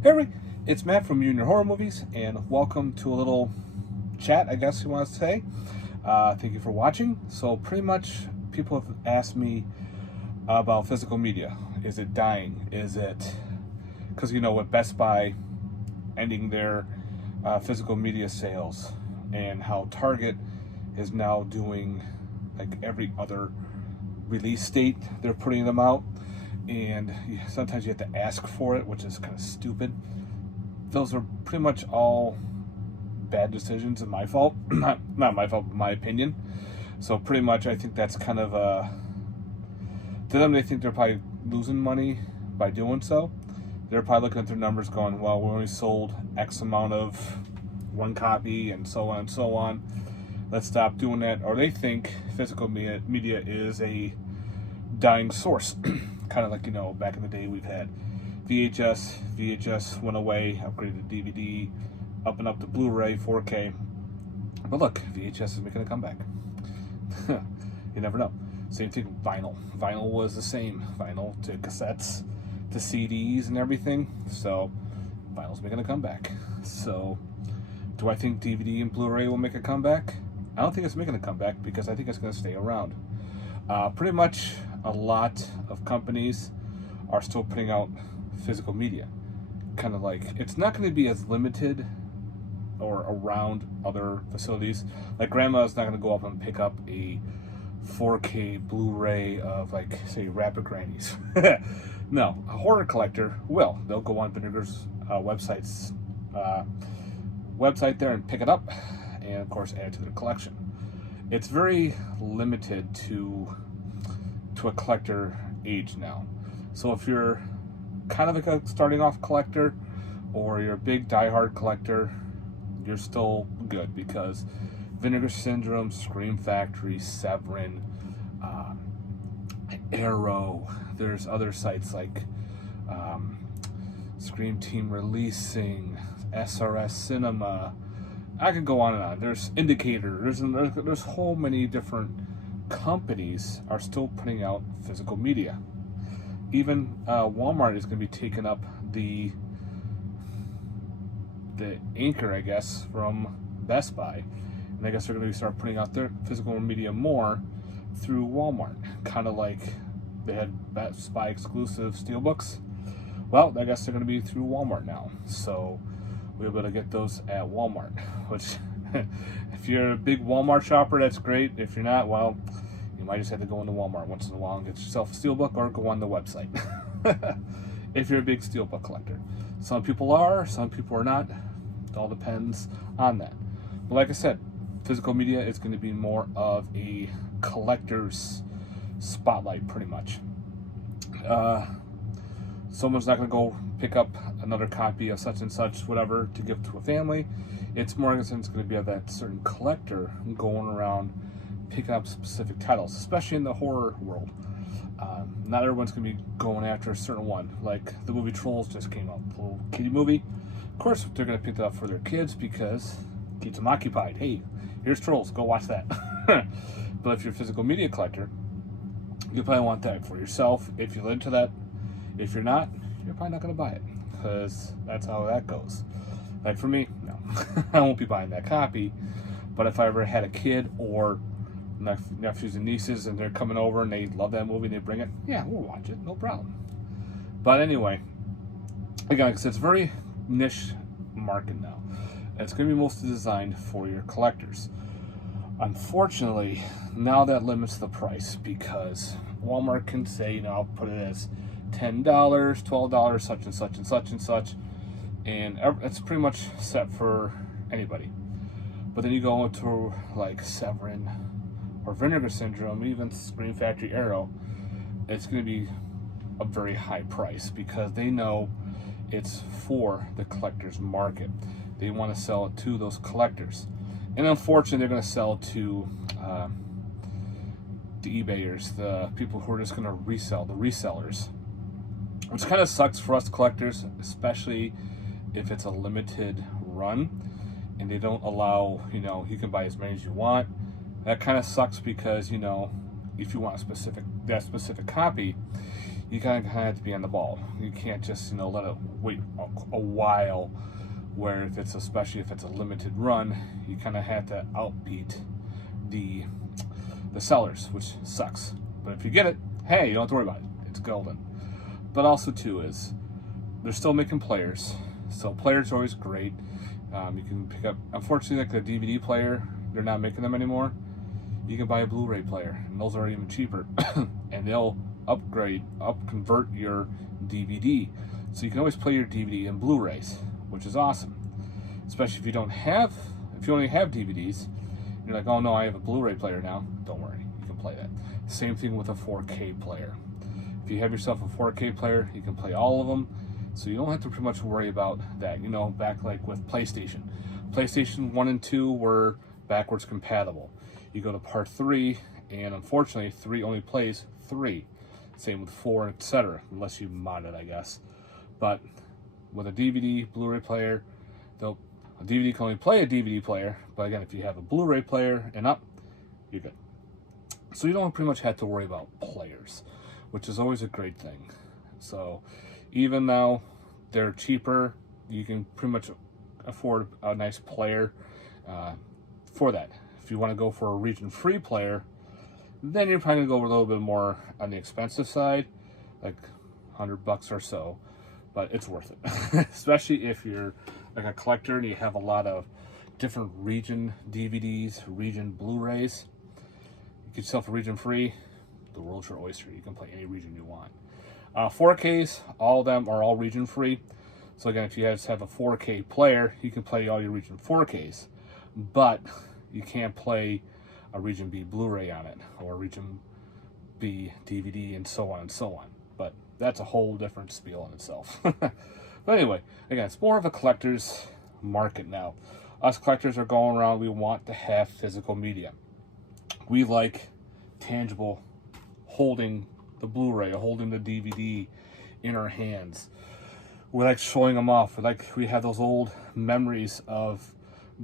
Hey, everybody, it's Matt from You and Your Horror Movies, and welcome to a little chat, I guess you want to say. Thank you for watching. So, pretty much, people have asked me about physical media. Is it dying? Is it because with Best Buy ending their physical media sales, and how Target is now doing like every other release date, they're putting them out, and sometimes you have to ask for it, which is kind of stupid. Those are pretty much all bad decisions and my fault. Not my fault, but my opinion. So pretty much I think that's kind of to them, they think they're probably losing money by doing so. They're probably looking at their numbers going, well, we only sold X amount of one copy and so on and so on. Let's stop doing that. Or they think physical media is a dying source. Kind of like, back in the day we've had VHS went away, upgraded to DVD, up and up to Blu-ray, 4K. But look, VHS is making a comeback. You never know. Same thing, vinyl. Vinyl was the same. Vinyl to cassettes to CDs and everything. So vinyl's making a comeback. So do I think DVD and Blu-ray will make a comeback? I don't think it's making a comeback because I think it's going to stay around. Pretty much a lot of companies are still putting out physical media. Kind of like, it's not going to be as limited or around other facilities. Like grandma's not going to go up and pick up a 4K Blu-ray of, like, say, Rapid Grannies. No, a horror collector will. They'll go on Vinegar's website there and pick it up, and of course add it to their collection. It's very limited to a collector age now. So if you're kind of like a starting off collector, or you're a big diehard collector, you're still good, because Vinegar Syndrome, Scream Factory, Severin, Arrow, there's other sites like Scream Team Releasing, SRS Cinema. I could go on and on. There's Indicator. There's whole many different companies are still putting out physical media. Even Walmart is going to be taking up the anchor, I guess, from Best Buy, and I guess they're going to start putting out their physical media more through Walmart. Kind of like they had Best Buy exclusive steelbooks. Well, I guess they're going to be through Walmart now. So we'll be able to get those at Walmart, which if you're a big Walmart shopper, that's great. If you're not, well, you might just have to go into Walmart once in a while and get yourself a steelbook, or go on the website. If you're a big steelbook collector. Some people are, some people are not. It all depends on that. But like I said, physical media is going to be more of a collector's spotlight, pretty much. Someone's not going to go pick up another copy of such and such, whatever, to give to a family. It's more in a sense going to be of that certain collector going around picking up specific titles, especially in the horror world. Not everyone's going to be going after a certain one. Like the movie Trolls just came out, a little kiddie movie. Of course, they're going to pick that up for their kids because it keeps them occupied. Hey, here's Trolls, go watch that. But if you're a physical media collector, you probably want that for yourself if you're into that. If you're not, you're probably not going to buy it, because that's how that goes. Like for me, no. I won't be buying that copy. But if I ever had a kid or nephews and nieces and they're coming over and they love that movie and they bring it, yeah, we'll watch it, no problem. But anyway, again, because it's a very niche market now. It's going to be mostly designed for your collectors. Unfortunately, now that limits the price, because Walmart can say, I'll put it as $10, $12, such and such and such and such, and it's pretty much set for anybody. But then you go into like Severin or Vinegar Syndrome, even Scream Factory, Arrow, it's going to be a very high price, because they know it's for the collector's market. They want to sell it to those collectors. And unfortunately, they're going to sell it to the eBayers, the people who are just going to resell, the resellers. Which kind of sucks for us collectors, especially if it's a limited run and they don't allow, you can buy as many as you want. That kind of sucks, because, if you want that specific copy, you kind of have to be on the ball. You can't just, let it wait a while, where if it's, especially if it's a limited run, you kind of have to outbeat the sellers, which sucks. But if you get it, hey, you don't have to worry about it. It's golden. But also too is they're still making players, so players are always great. You can pick up, unfortunately, like the DVD player, they're not making them anymore. You can buy a Blu-ray player, and those are even cheaper, and they'll convert your DVD, so you can always play your DVD and Blu-rays, which is awesome. Especially if you only have DVDs, you're like, oh no, I have a Blu-ray player now. Don't worry, you can play that. Same thing with a 4K player. If you have yourself a 4K player, you can play all of them, so you don't have to pretty much worry about that. Back like with PlayStation 1 and 2 were backwards compatible. You go to part 3, and unfortunately 3 only plays 3. Same with 4, etc., unless you mod it, I guess. But with a DVD, Blu-ray player, a DVD can only play a DVD player, but again, if you have a Blu-ray player and up, you're good. So you don't pretty much have to worry about players, which is always a great thing. So even though they're cheaper, you can pretty much afford a nice player for that. If you want to go for a region-free player, then you're probably going to go a little bit more on the expensive side, like $100 or so, but it's worth it. Especially if you're like a collector and you have a lot of different region DVDs, region Blu-rays. You get yourself a region-free, the world's your oyster. You can play any region you want. 4Ks, all of them are all region-free. So again, if you just have a 4K player, you can play all your region 4Ks, but you can't play a region B Blu-ray on it, or a region B DVD, and so on and so on. But that's a whole different spiel in itself. But anyway, again, it's more of a collector's market now. Us collectors are going around, we want to have physical media. We like tangible, holding the Blu-ray, holding the DVD in our hands. We like showing them off. We have those old memories of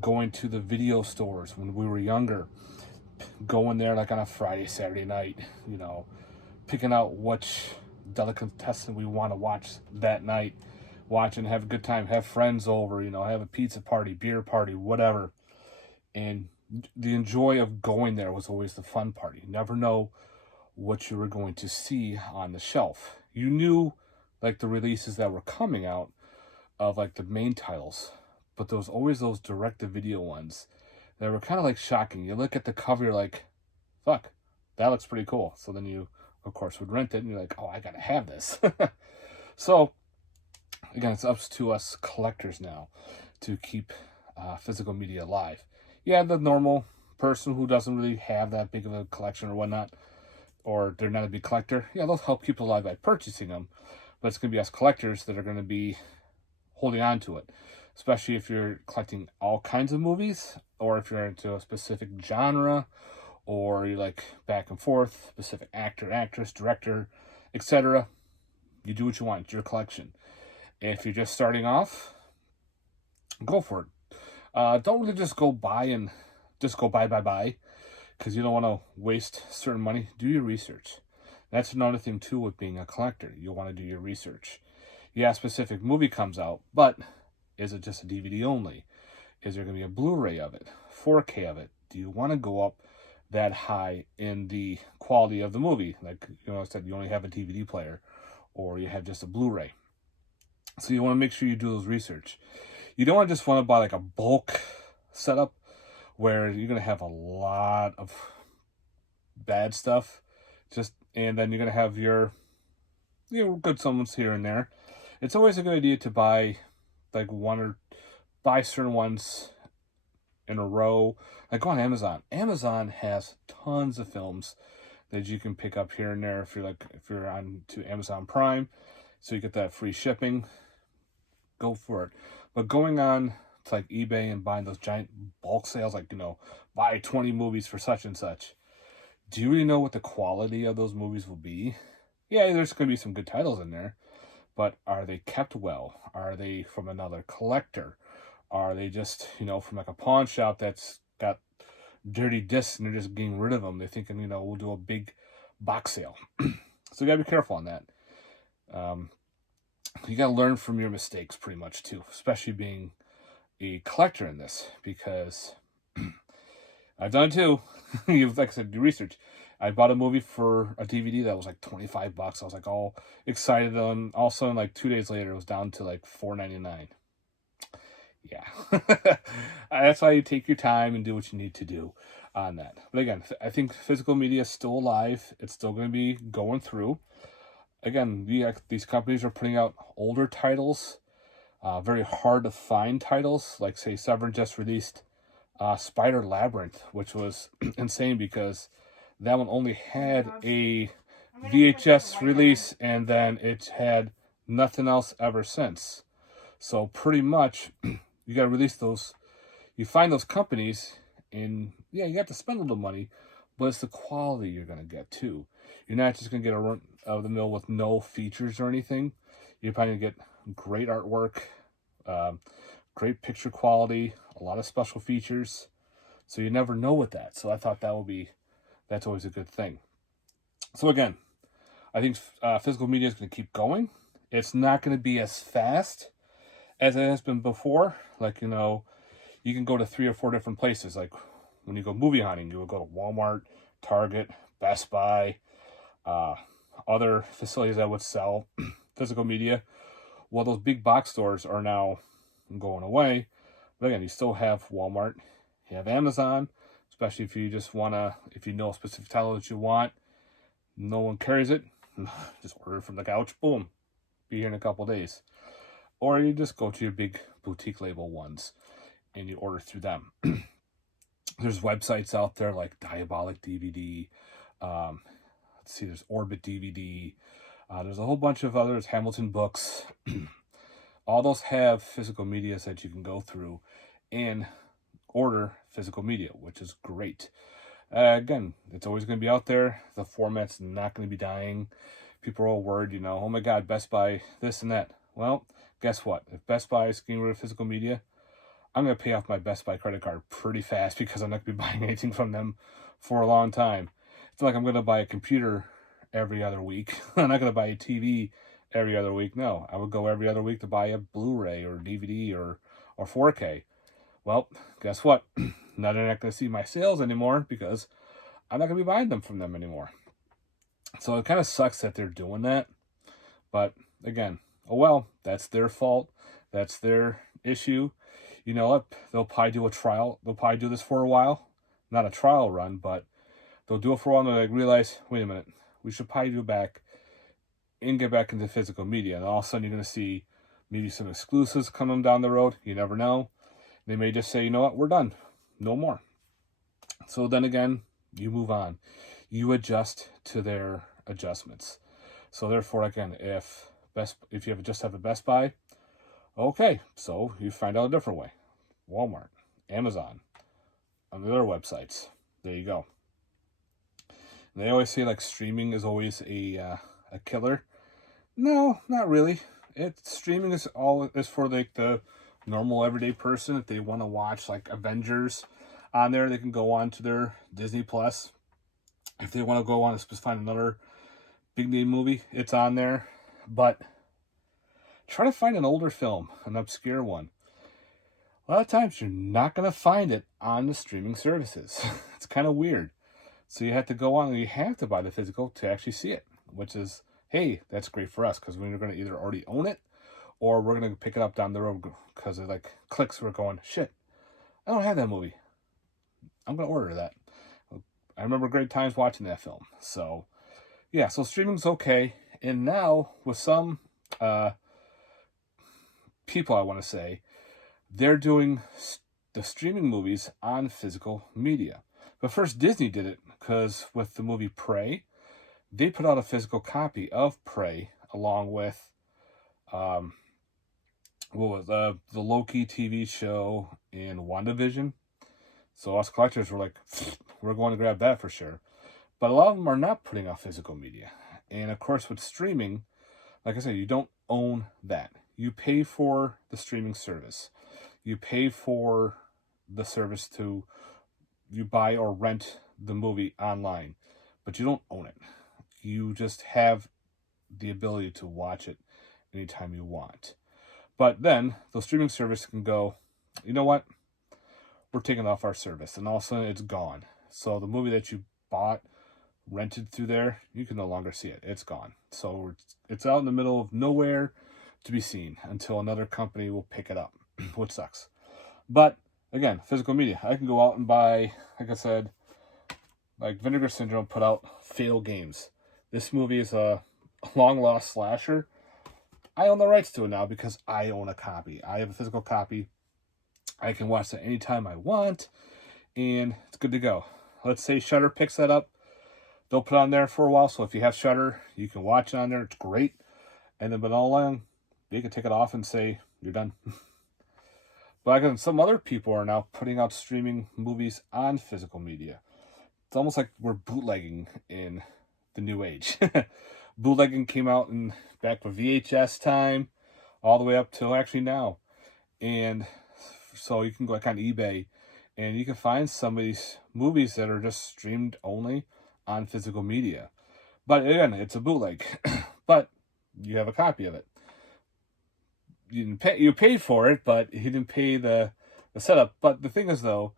going to the video stores when we were younger, going there like on a Friday, Saturday night, picking out which delicatessen we want to watch that night, watch and have a good time, have friends over, have a pizza party, beer party, whatever. And the joy of going there was always the fun part. You never know what you were going to see on the shelf. You knew like the releases that were coming out of like the main titles, but there was always those direct-to-video ones that were kind of like shocking. You look at the cover, you're like, fuck, that looks pretty cool. So then you, of course, would rent it, and you're like, oh, I gotta have this. So, again, it's up to us collectors now to keep physical media alive. Yeah, the normal person who doesn't really have that big of a collection or whatnot, or they're not a big collector, yeah, they'll help keep it alive by purchasing them. But it's going to be us collectors that are going to be holding on to it, especially if you're collecting all kinds of movies, or if you're into a specific genre, or you like back and forth, specific actor, actress, director, etc. You do what you want. It's your collection. And if you're just starting off, go for it. Don't really just go buy, because you don't want to waste certain money. Do your research. That's another thing too with being a collector. You'll want to do your research. Yeah, a specific movie comes out, but is it just a DVD only? Is there going to be a Blu-ray of it, 4K of it? Do you want to go up that high in the quality of the movie? Like, I said, you only have a DVD player, or you have just a Blu-ray. So you want to make sure you do those research. You don't just want to buy like a bulk setup where you're going to have a lot of bad stuff, and then you're going to have your good summons here and there. It's always a good idea to buy like buy certain ones in a row. Like, go on Amazon. Amazon has tons of films that you can pick up here and there if you're on to Amazon Prime, so you get that free shipping. Go for it. But going on to like eBay and buying those giant bulk sales, like, buy 20 movies for such and such, do you really know what the quality of those movies will be? Yeah, there's going to be some good titles in there, but are they kept well? Are they from another collector? Are they just, from like a pawn shop that's got dirty discs and they're just getting rid of them? They're thinking, we'll do a big box sale. So you got to be careful on that. You got to learn from your mistakes pretty much too, especially being a collector in this, because I've done it too. You've, like I said, do research. I bought a movie for a DVD that was like $25. I was like all excited, and all of a sudden, like 2 days later, it was down to like $4.99. Yeah, that's why you take your time and do what you need to do on that. But again, I think physical media is still alive. It's still going to be going through. Again, these companies are putting out older titles, very hard to find titles. Like say, Severin just released Spider Labyrinth, which was insane because that one only had a VHS release, and then it had nothing else ever since. So pretty much, you got to release those. You find those companies, and yeah, you have to spend a little money, but it's the quality you're going to get too. You're not just going to get a run of the mill with no features or anything. You're probably going to get great artwork, great picture quality, a lot of special features. So you never know with that. So I thought that's always a good thing. So again, I think physical media is going to keep going. It's not going to be as fast as it has been before. Like, you know, you can go to 3 or 4 different places. Like when you go movie hunting, you will go to Walmart, Target, Best Buy, other facilities that would sell physical media. Well, those big box stores are now going away. But again, you still have Walmart, you have Amazon, especially if you just want to, if you know a specific title that you want, no one carries it, just order it from the couch, boom, be here in a couple days. Or you just go to your big boutique label ones and you order through them. There's websites out there like Diabolic DVD, let's see, there's Orbit DVD, there's a whole bunch of others, Hamilton Books. All those have physical media that you can go through and order physical media, which is great. Again, it's always going to be out there. The format's not going to be dying. People are all worried, you know, oh my God, Best Buy, this and that. Well, guess what? If Best Buy is getting rid of physical media, I'm going to pay off my Best Buy credit card pretty fast because I'm not going to be buying anything from them for a long time. It's not like I'm going to buy a computer every other week. I'm not going to buy a TV every other week. No, I would go every other week to buy a Blu-ray or DVD or 4K. Well, guess what? Now they're not going to see my sales anymore because I'm not going to be buying them from them anymore. So it kind of sucks that they're doing that. But again, oh well, that's their fault. That's their issue. You know what? They'll probably do a trial. They'll probably do this for a while. Not a trial run, but they'll do it for a while and they'll like realize, wait a minute, we should probably do back and get back into physical media. And all of a sudden you're going to see maybe some exclusives coming down the road. You never know. They may just say, you know what, we're done. No more. So then again, you move on. You adjust to their adjustments. So therefore, again, if you just have a Best Buy, okay, so you find out a different way. Walmart, Amazon, on their websites. There you go. And they always say like streaming is always a killer. No, not really. Streaming is for like the normal everyday person. If they want to watch like Avengers on there, they can go on to their Disney Plus. If they want to go on and find another big name movie, it's on there. But try to find an older film, an obscure one. A lot of times you're not going to find it on the streaming services. It's kind of weird. So you have to go on and you have to buy the physical to actually see it, which is, hey, that's great for us because we're going to either already own it or we're going to pick it up down the road because it like clicks. We're going, shit, I don't have that movie. I'm going to order that. I remember great times watching that film. So, yeah, so streaming's okay. And now with some people, I want to say, they're doing the streaming movies on physical media. But first, Disney did it because with the movie Prey, they put out a physical copy of Prey along with the Loki TV show and WandaVision. So us collectors were like, we're going to grab that for sure. But a lot of them are not putting out physical media. And of course, with streaming, like I said, you don't own that. You pay for the streaming service. You pay for the service you buy or rent the movie online, but you don't own it. You just have the ability to watch it anytime you want. But then those streaming services can go, you know what? We're taking off our service, and all of a sudden it's gone. So the movie that you bought, rented through there, you can no longer see it. It's gone. So it's out in the middle of nowhere to be seen until another company will pick it up, which sucks. But again, physical media. I can go out and buy, like I said, like Vinegar Syndrome put out Fatal Games. This movie is a long lost slasher. I own the rights to it now because I own a copy. I have a physical copy. I can watch that anytime I want, and it's good to go. Let's say Shudder picks that up. They'll put it on there for a while, so if you have Shudder, you can watch it on there. It's great. And then, but all along, they can take it off and say, you're done. But again, some other people are now putting out streaming movies on physical media. It's almost like we're bootlegging in the new age. Bootlegging came out in back with VHS time, all the way up till actually now. And so you can go like on eBay, and you can find some of these movies that are just streamed only on physical media. But again, it's a bootleg. But you have a copy of it. You paid for it, but you didn't pay the setup. But the thing is, though,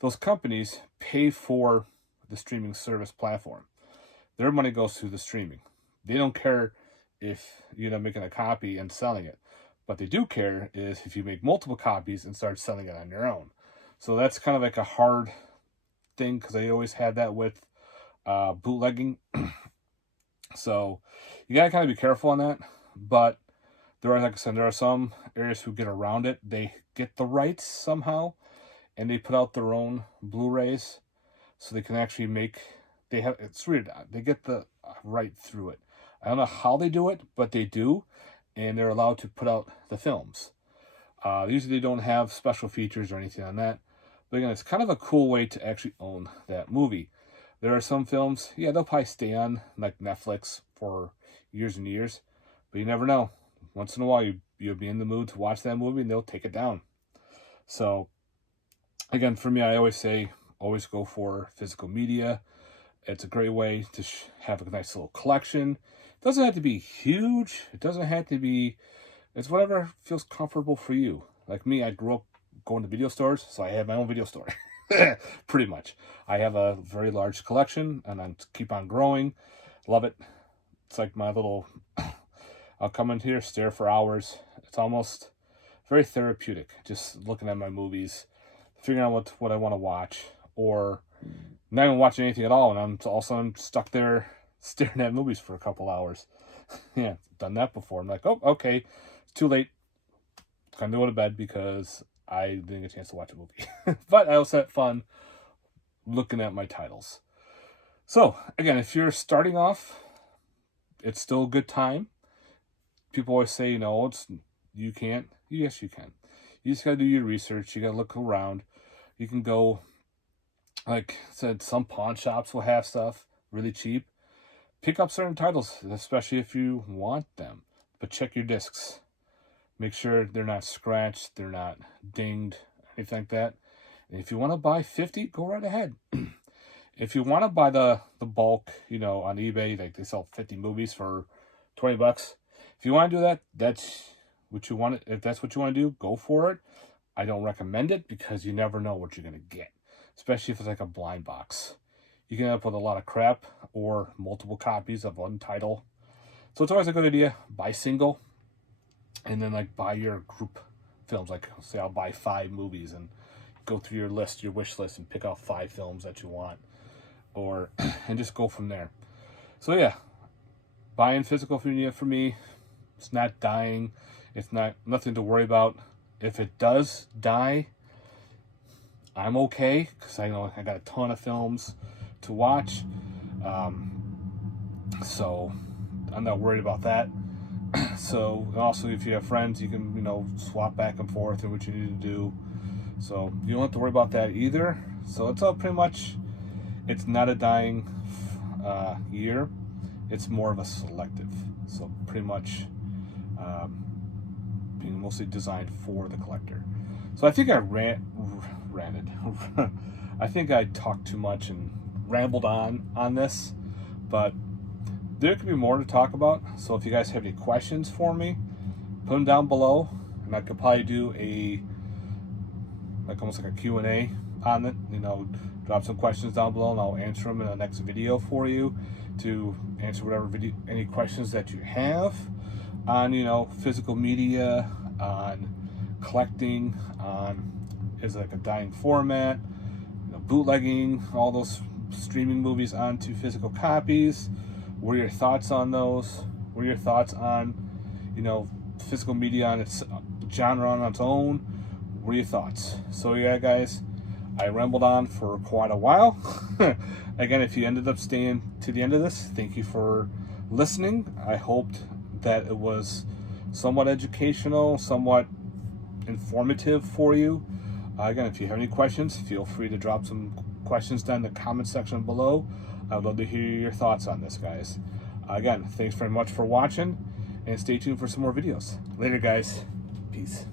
those companies pay for the streaming service platform. Their money goes to the streaming. They don't care if you end up making a copy and selling it. What they do care is if you make multiple copies and start selling it on your own. So that's kind of like a hard thing, because they always had that with bootlegging. So you gotta kind of be careful on that. But there are, like I said, there are some areas who get around it. They get the rights somehow, and they put out their own Blu-rays, so they can actually make. They have, it's weird. They get the right through it. I don't know how they do it, but they do, and they're allowed to put out the films. Usually they don't have special features or anything on that. But again, it's kind of a cool way to actually own that movie. There are some films, yeah, they'll probably stay on like Netflix for years and years, but you never know. Once in a while, you'll be in the mood to watch that movie, and they'll take it down. So, again, for me, I always say, always go for physical media. It's a great way to have a nice little collection. It doesn't have to be huge. It doesn't have to be. It's whatever feels comfortable for you. Like me, I grew up going to video stores, so I have my own video store. Pretty much. I have a very large collection, and I keep on growing. Love it. It's like my little. I'll come in here, stare for hours. It's almost very therapeutic, just looking at my movies, figuring out what I want to watch, or not even watching anything at all, and I'm stuck there staring at movies for a couple hours. Yeah, done that before. I'm like, oh, okay, it's too late. Time to go to bed because I didn't get a chance to watch a movie. But I also had fun looking at my titles. So, again, if you're starting off, it's still a good time. People always say, you can't. Yes, you can. You just got to do your research. You got to look around. You can go, like I said, some pawn shops will have stuff really cheap. Pick up certain titles, especially if you want them. But check your discs. Make sure they're not scratched, they're not dinged, anything like that. And if you want to buy 50, go right ahead. If you want to buy the bulk, on eBay, like they sell 50 movies for $20. If you want to do that, that's what you want. If that's what you want to do, go for it. I don't recommend it because you never know what you're going to get, especially if it's like a blind box. You can end up with a lot of crap or multiple copies of one title. So it's always a good idea. Buy single, and then like buy your group films. Like say I'll buy 5 movies and go through your list, your wish list, and pick out 5 films that you want, and just go from there. So yeah, buying physical media for me. It's not dying. It's nothing to worry about. If it does die, I'm okay because I know I got a ton of films to watch. So I'm not worried about that. So also, if you have friends, you can swap back and forth and what you need to do. So you don't have to worry about that either. So it's all pretty much. It's not a dying year. It's more of a selective. So pretty much. Being mostly designed for the collector. So I think I ranted. I think I talked too much and rambled on this, but there could be more to talk about. So if you guys have any questions for me, put them down below, and I could probably do almost like a Q&A on it. You know, drop some questions down below, and I'll answer them in the next video for you, to answer whatever any questions that you have on, you know, physical media, on collecting, on is it like a dying format, you know, bootlegging, all those streaming movies onto physical copies. What are your thoughts on those? What are your thoughts on, you know, physical media on its genre on its own? What are your thoughts? So yeah, guys, I rambled on for quite a while. Again, if you ended up staying to the end of this, thank you for listening. I hoped that it was somewhat educational, somewhat informative for you. Again, if you have any questions, feel free to drop some questions down in the comment section below. I would love to hear your thoughts on this, guys. Again, thanks very much for watching, and stay tuned for some more videos. Later, guys. Peace.